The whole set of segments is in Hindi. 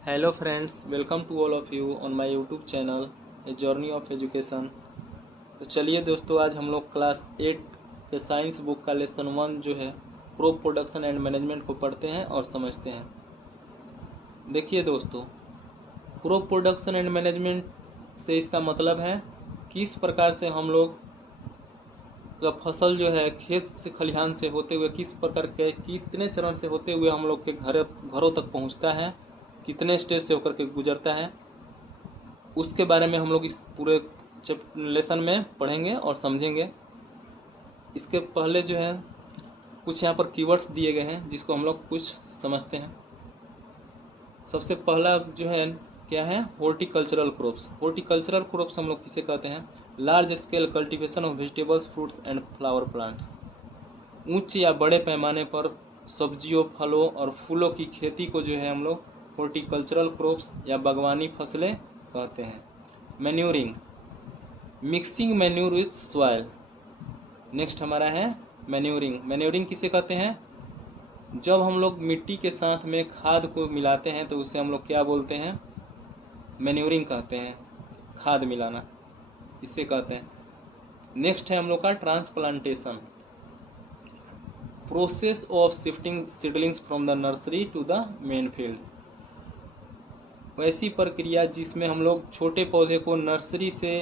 Hello friends, welcome to all of you on my YouTube channel a journey of education. तो चलिए दोस्तों, आज हम लोग क्लास 8 के साइंस बुक का लेसन 1 जो है क्रॉप प्रोडक्शन एंड मैनेजमेंट को पढ़ते हैं और समझते हैं। देखिए दोस्तों, क्रॉप प्रोडक्शन एंड मैनेजमेंट से इसका मतलब है किस प्रकार से हम लोग का फसल जो है खेत से खलिहान से होते हुए किस प्रकार के कितने चरण से होते हुए हम लोग के घरों तक पहुंचता है, कितने स्टेज से होकर के गुजरता है, उसके बारे में हम लोग इस पूरे लेसन में पढ़ेंगे और समझेंगे। इसके पहले जो है कुछ यहाँ पर कीवर्ड्स दिए गए हैं जिसको हम लोग कुछ समझते हैं। सबसे पहला जो है क्या है, हॉर्टिकल्चरल क्रॉप्स। हॉर्टिकल्चरल क्रॉप्स हम लोग किसे कहते हैं? Large scale cultivation of vegetables, fruits and flower plants. उच्च या बड़े पैमाने पर सब्जियों, फलों और फूलों की खेती को जो है हम लोग हॉर्टिकल्चरल क्रॉप्स या बागवानी फसलें कहते हैं। Manuring, mixing manure with soil. Next हमारा है मैन्यूरिंग। मैन्यूरिंग किसे कहते हैं? जब हम लोग मिट्टी के साथ में खाद को मिलाते हैं तो उसे हम लोग क्या बोलते हैं? मैन्यूरिंग कहते हैं, खाद मिलाना इसे कहते हैं। नेक्स्ट है हम लोग का transplantation, process of shifting seedlings from the nursery to the main field. वैसी प्रक्रिया जिसमें हम लोग छोटे पौधे को नर्सरी से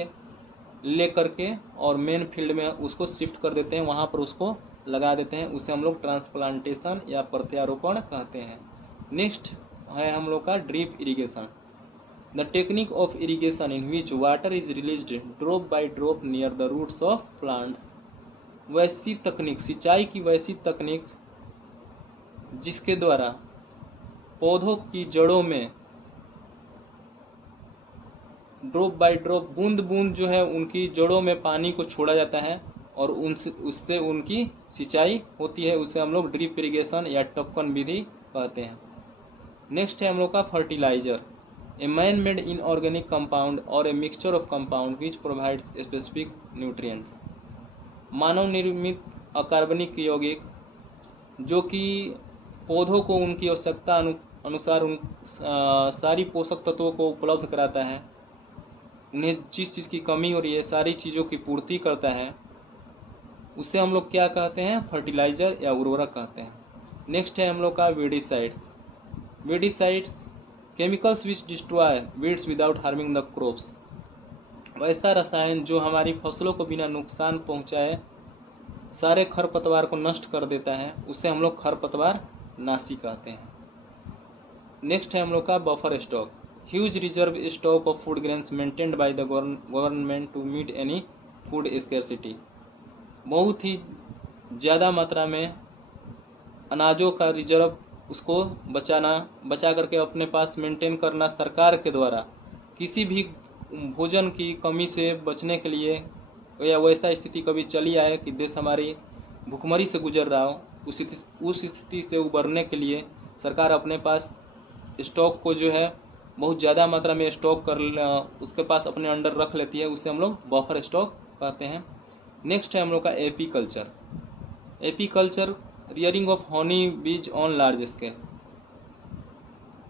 ले करके और मेन फील्ड में उसको शिफ्ट कर देते हैं, वहाँ पर उसको लगा देते हैं, उसे हम लोग ट्रांसप्लांटेशन या प्रत्यारोपण कहते हैं। नेक्स्ट है हम लोग का drip irrigation, the technique of irrigation in which water is released drop by drop near the roots of plants. वैसी तकनीक, सिंचाई की वैसी तकनीक जिसके द्वारा पौधों की जड़ों में ड्रॉप बाय ड्रॉप, बूंद बूंद जो है उनकी जड़ों में पानी को छोड़ा जाता है और उससे उनकी सिंचाई होती है, उसे हम लोग ड्रिप इरिगेशन या टपकन विधि कहते हैं। नेक्स्ट है हम लोग का fertiliser, a man made inorganic compound और a mixture of compound which provides specific nutrients. मानव निर्मित अकार्बनिक यौगिक जो कि पौधों को उनकी आवश्यकता अनुसार सारी पोषक तत्वों को उपलब्ध कराता है, उन्हें जिस चीज़ की कमी हो रही है सारी चीज़ों की पूर्ति करता है, उसे हम लोग क्या कहते हैं? फर्टिलाइजर या उर्वरक कहते हैं। नेक्स्ट है हम लोग का weedicides. Weedicides, chemicals which destroy weeds without harming the crops. वैसा रसायन जो हमारी फसलों को बिना नुकसान पहुंचाए सारे खरपतवार को नष्ट कर देता है, उसे हम लोग खरपतवार नाशी कहते हैं। नेक्स्ट है हम लोग का buffer stock, huge reserve stock of food grains maintained by the government to meet any food scarcity. बहुत ही ज़्यादा मात्रा में अनाजों का रिजर्व, उसको बचा करके अपने पास मेंटेन करना सरकार के द्वारा किसी भी भोजन की कमी से बचने के लिए, या वैसा स्थिति कभी चली आए कि देश हमारी भुखमरी से गुजर रहा हो, उस स्थिति से उबरने के लिए सरकार अपने पास स्टॉक को जो है बहुत ज़्यादा मात्रा में स्टॉक कर उसके पास अपने अंडर रख लेती है, उसे हम लोग बफर स्टॉक कहते हैं। नेक्स्ट है हम लोग का apiculture. Apiculture, rearing of honey बीज ऑन लार्ज स्केल।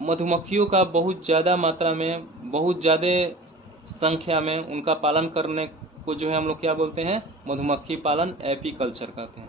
मधुमक्खियों का बहुत ज़्यादा मात्रा में, बहुत ज़्यादा संख्या में उनका पालन करने को जो है हम लोग क्या बोलते हैं? मधुमक्खी पालन एपीकल्चर कहते हैं।